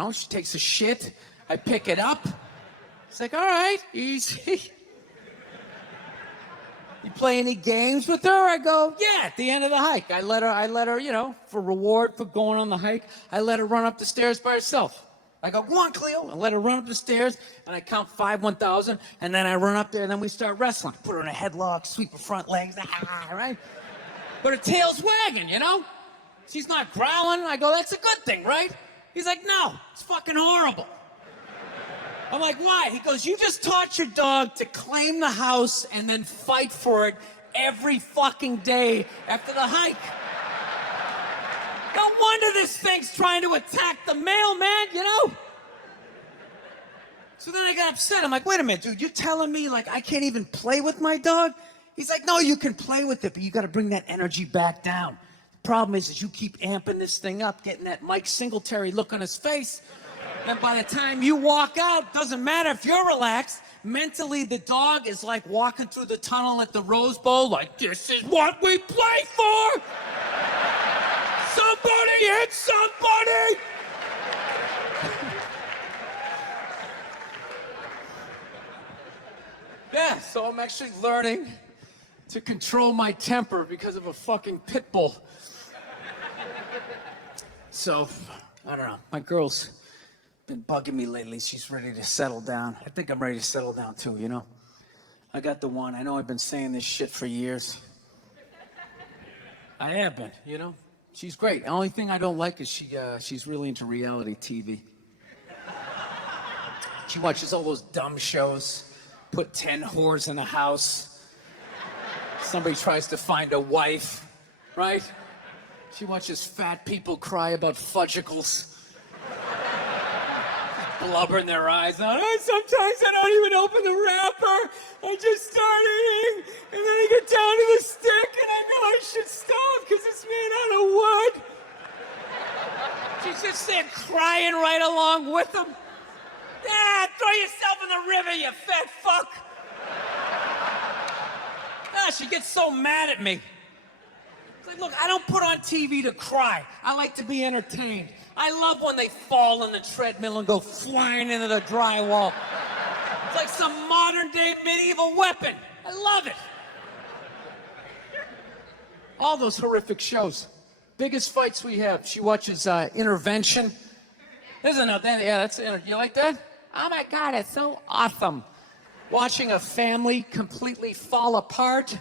know, she takes a shit. I pick it up. It's like, all right, easy. You play any games with her? I go, yeah, at the end of the hike. I let her, you know, for reward for going on the hike, I let her run up the stairs by herself. I go, go on, Cleo. I let her run up the stairs, and I count 5, 1,000, and then I run up there, and then we start wrestling. Put her in a headlock, sweep her front legs, right? But her tail's wagging, you know? She's not growling. I go, that's a good thing, right? He's like, no, it's fucking horrible. I'm like, why? He goes, you just taught your dog to claim the house and then fight for it every fucking day after the hike. No wonder this thing's trying to attack the mailman, you know? So then I got upset. I'm like, wait a minute, dude, you're telling me, like, I can't even play with my dog? He's like, no, you can play with it, but you got to bring that energy back down. The problem is you keep amping this thing up, getting that Mike Singletary look on his face. And by the time you walk out, doesn't matter if you're relaxed, mentally the dog is like walking through the tunnel at the Rose Bowl, like, this is what we play for! Somebody hit somebody! Yeah, so I'm actually learning to control my temper because of a fucking pit bull. So, I don't know, my girl's been bugging me lately. She's ready to settle down. I think I'm ready to settle down too, you know? I got the one. I know I've been saying this shit for years. I have been, you know? She's great. The only thing I don't like is she's really into reality TV. She watches all those dumb shows. Put 10 whores in a house. Somebody tries to find a wife, right? She watches fat people cry about fudgicles. Blubber in their eyes. Oh, sometimes I don't even open the wrapper. I just start eating, and then I get down to the stick, and I know I should stop because it's made out of wood. She's just there crying right along with them. Yeah, throw yourself in the river, you fat fuck. Ah, she gets so mad at me. It's like, look, I don't put on TV to cry. I like to be entertained. I love when they fall on the treadmill and go flying into the drywall. It's like some modern-day medieval weapon. I love it. All those horrific shows. Biggest fights we have. She watches Intervention. There's another, yeah, that's, you like that? Oh my God, it's so awesome. Watching a family completely fall apart.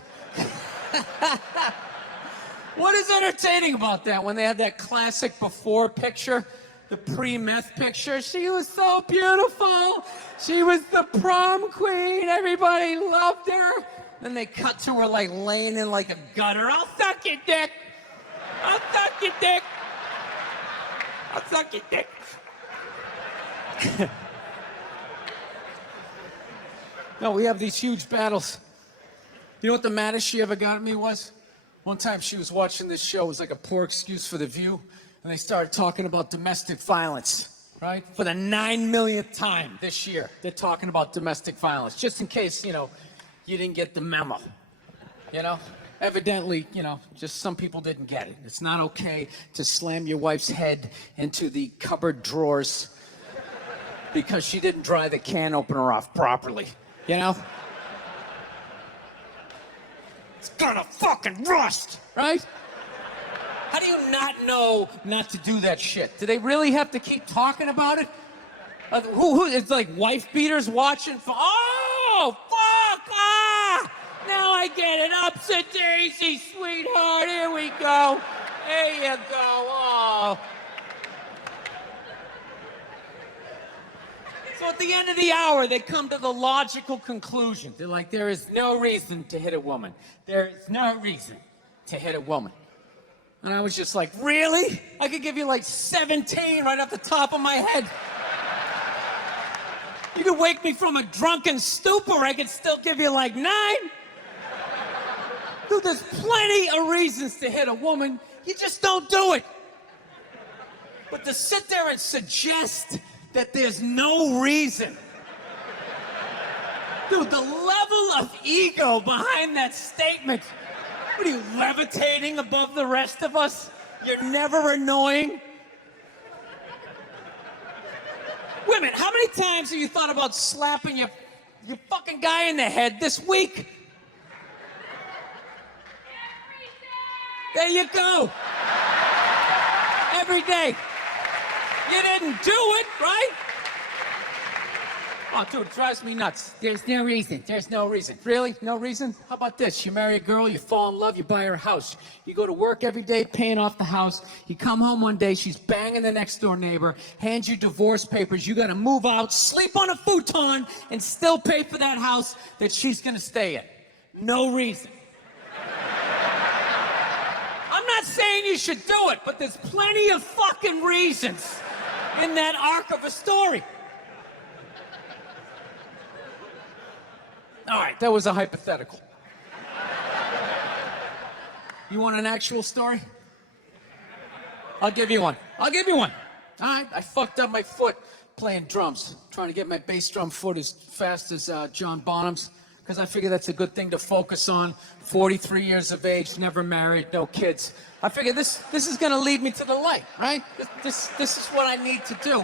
What is entertaining about that when they have that classic before picture, the pre-meth picture? She was so beautiful. She was the prom queen. Everybody loved her. Then they cut to her like laying in like a gutter. I'll suck your dick. I'll suck your dick. I'll suck your dick. No, we have these huge battles. You know what the maddest she ever got at me was? One time she was watching this show. It was like a poor excuse for The View. And they started talking about domestic violence, right? For the 9 millionth time this year, they're talking about domestic violence. Just in case, you know, you didn't get the memo, you know? Evidently, you know, just some people didn't get it. It's not okay to slam your wife's head into the cupboard drawers because she didn't dry the can opener off properly, you know? It's gonna fucking rust, right? How do you not know not to do that shit? Do they really have to keep talking about it? Who it's like wife beaters watching for, oh, fuck, ah! Now I get it, upsy-daisy, sweetheart, here we go. There you go, oh. So at the end of the hour, they come to the logical conclusion. They're like, there is no reason to hit a woman. There is no reason to hit a woman. And I was just like, really? I could give you like 17 right off the top of my head. You could wake me from a drunken stupor, I could still give you like 9. Dude, there's plenty of reasons to hit a woman. You just don't do it. But to sit there and suggest that there's no reason. Dude, the level of ego behind that statement. What are you, levitating above the rest of us? You're never annoying? a minute. How many times have you thought about slapping your fucking guy in the head this week? There you go. Every day. You didn't do it, right? Oh, dude, it drives me nuts. There's no reason. There's no reason. Really? No reason? How about this? You marry a girl, you fall in love, you buy her a house. You go to work every day paying off the house. You come home one day, she's banging the next door neighbor, hands you divorce papers. You got to move out, sleep on a futon, and still pay for that house that she's going to stay in. No reason. I'm not saying you should do it, but there's plenty of fucking reasons in that arc of a story. All right, that was a hypothetical. You want an actual story? I'll give you one. All right, I fucked up my foot playing drums, trying to get my bass drum foot as fast as John Bonham's, because I figure that's a good thing to focus on. 43 years of age, never married, no kids. I figure this is going to lead me to the light, right? This is what I need to do.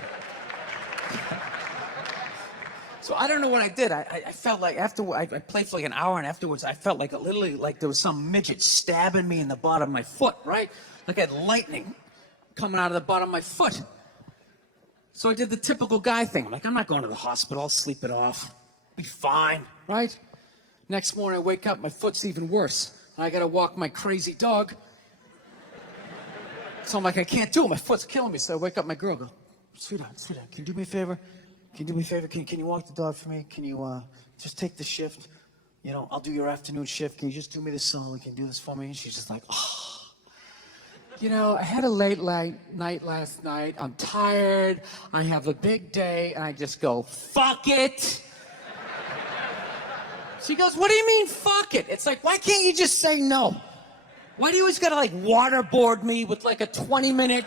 So I don't know what I did. I felt like after I played for like an hour, and afterwards I felt like literally like there was some midget stabbing me in the bottom of my foot, right? Like I had lightning coming out of the bottom of my foot. So I did the typical guy thing. I'm like, I'm not going to the hospital. I'll sleep it off. Be fine, right? Next morning I wake up, my foot's even worse. I got to walk my crazy dog. So I'm like, I can't do it. My foot's killing me. So I wake up my girl, go, sweetheart, can you do me a favor? Can you do me a favor? Can you walk the dog for me? Can you just take the shift? You know, I'll do your afternoon shift. Can you just do me this song? Can you do this for me? And she's just like, oh. You know, I had a late night last night. I'm tired. I have a big day. And I just go, fuck it. She goes, what do you mean, fuck it? It's like, why can't you just say no? Why do you always gotta like waterboard me with like a 20-minute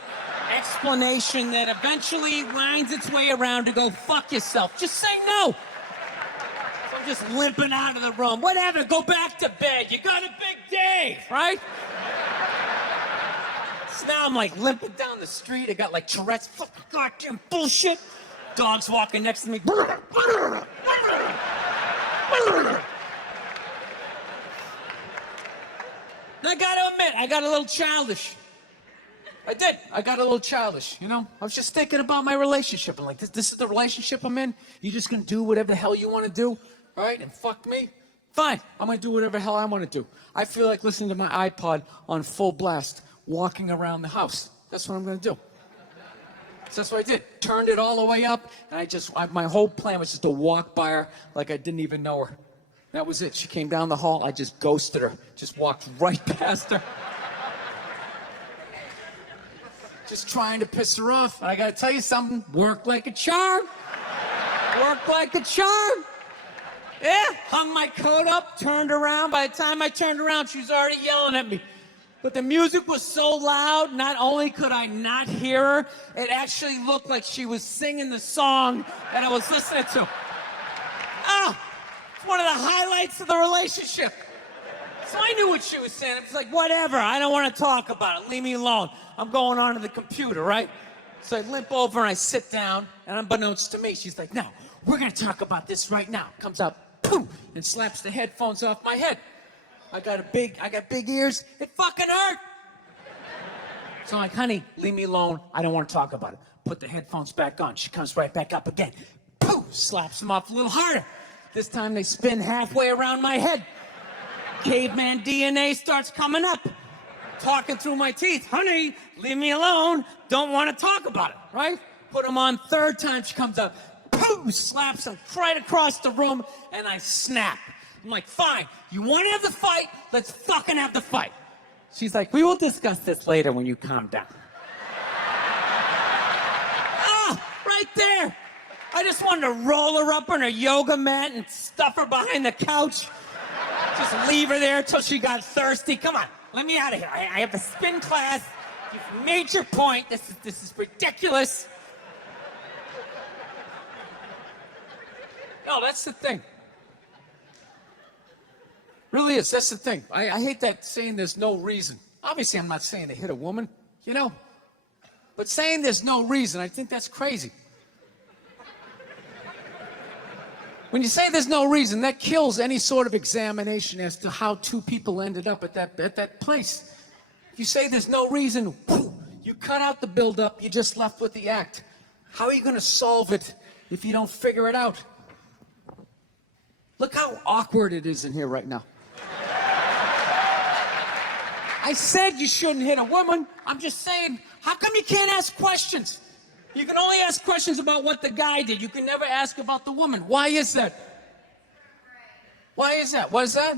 explanation that eventually winds its way around to go fuck yourself? Just say no. So I'm just limping out of the room. Whatever, go back to bed. You got a big day, right? So now I'm like limping down the street. I got like Tourette's. Fucking goddamn bullshit. Dog's walking next to me. I gotta admit, I got a little childish. I did. I got a little childish, you know? I was just thinking about my relationship. I'm like, this is the relationship I'm in? You just gonna do whatever the hell you wanna do, right? And fuck me? Fine. I'm gonna do whatever the hell I wanna do. I feel like listening to my iPod on full blast, walking around the house. That's what I'm gonna do. So that's what I did. Turned it all the way up, and my whole plan was just to walk by her like I didn't even know her. That was it. She came down the hall. I just ghosted her. Just walked right past her. Just trying to piss her off. And I gotta tell you something. Worked like a charm. Worked like a charm. Yeah. Hung my coat up, turned around. By the time I turned around, she was already yelling at me. But the music was so loud, not only could I not hear her, it actually looked like she was singing the song that I was listening to. Oh! It's one of the highlights of the relationship. So I knew what she was saying. It's like, whatever, I don't want to talk about it. Leave me alone. I'm going on to the computer, right? So I limp over and I sit down, and unbeknownst to me, she's like, no, we're going to talk about this right now. Comes out, boom, and slaps the headphones off my head. I got big ears. It fucking hurt. So I'm like, honey, leave me alone. I don't want to talk about it. Put the headphones back on. She comes right back up again. Poof, slaps them off a little harder. This time they spin halfway around my head. Caveman DNA starts coming up. Talking through my teeth. Honey, leave me alone. Don't want to talk about it, right? Put them on. Third time she comes up. Poof, slaps them right across the room, and I snap. I'm like, fine. You want to have the fight? Let's fucking have the fight. She's like, we will discuss this later when you calm down. Ah, right there. I just wanted to roll her up on a yoga mat and stuff her behind the couch. Just leave her there until she got thirsty. Come on, let me out of here. I have a spin class. You've made your point. This is ridiculous. No, that's the thing. Really is. That's the thing. I hate that saying there's no reason. Obviously, I'm not saying to hit a woman, you know. But saying there's no reason, I think that's crazy. When you say there's no reason, that kills any sort of examination as to how two people ended up at that place. If you say there's no reason, you cut out the build-up, you're just left with the act. How are you going to solve it if you don't figure it out? Look how awkward it is in here right now. I said you shouldn't hit a woman. I'm just saying, how come you can't ask questions? You can only ask questions about what the guy did. You can never ask about the woman. Why is that? Why is that? What is that?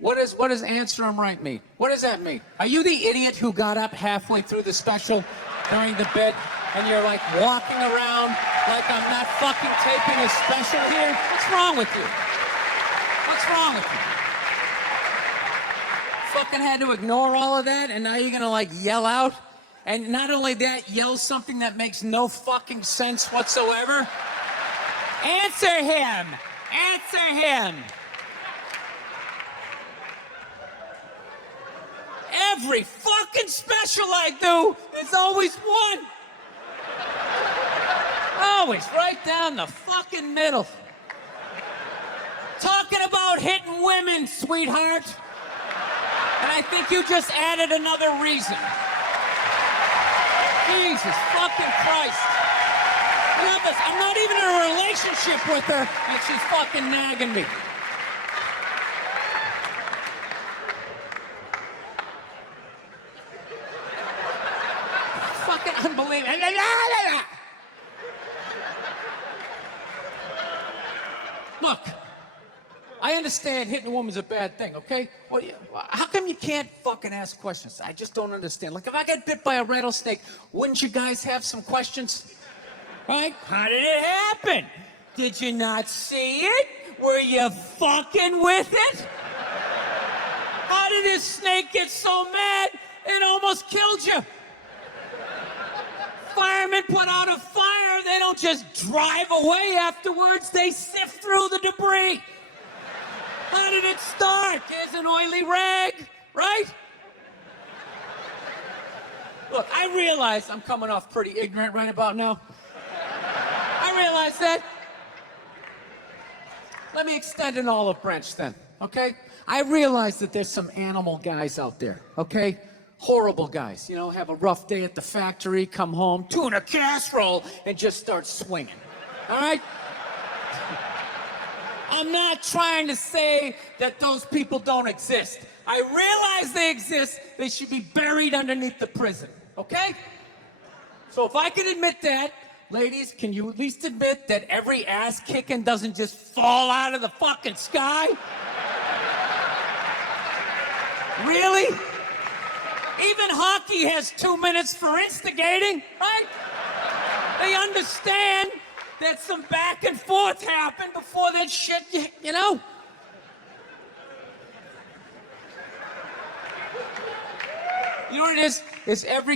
What does answer him right mean? What does that mean? Are you the idiot who got up halfway through the special during the bit and you're like walking around like I'm not fucking taping a special here? What's wrong with you? What's wrong with you? Fucking had to ignore all of that and now you're gonna like yell out? And not only that, yell something that makes no fucking sense whatsoever. Answer him! Answer him! Every fucking special I do is always one. Always right down the fucking middle. Talking about hitting women, sweetheart. And I think you just added another reason. Jesus fucking Christ. I'm not even in a relationship with her, and she's fucking nagging me. Fucking unbelievable. Look, I understand hitting a woman's a bad thing, okay? How come you can't fucking ask questions? I just don't understand. Like, if I got bit by a rattlesnake, wouldn't you guys have some questions? Right? How did it happen? Did you not see it? Were you fucking with it? How did this snake get so mad it almost killed you? Firemen put out a fire. They don't just drive away afterwards. They sift through the debris. How did it start? Here's an oily rag, right? Look, I realize I'm coming off pretty ignorant right about now. I realize that. Let me extend an olive branch then, okay? I realize that there's some animal guys out there, okay? Horrible guys, you know, have a rough day at the factory, come home, tuna casserole, and just start swinging, all right? I'm not trying to say that those people don't exist. I realize they exist. They should be buried underneath the prison, okay? So if I can admit that, ladies, can you at least admit that every ass kicking doesn't just fall out of the fucking sky? Really? Even hockey has 2 minutes for instigating, right? They understand that some back and forth happened before that shit, you know? You know what it is? It's every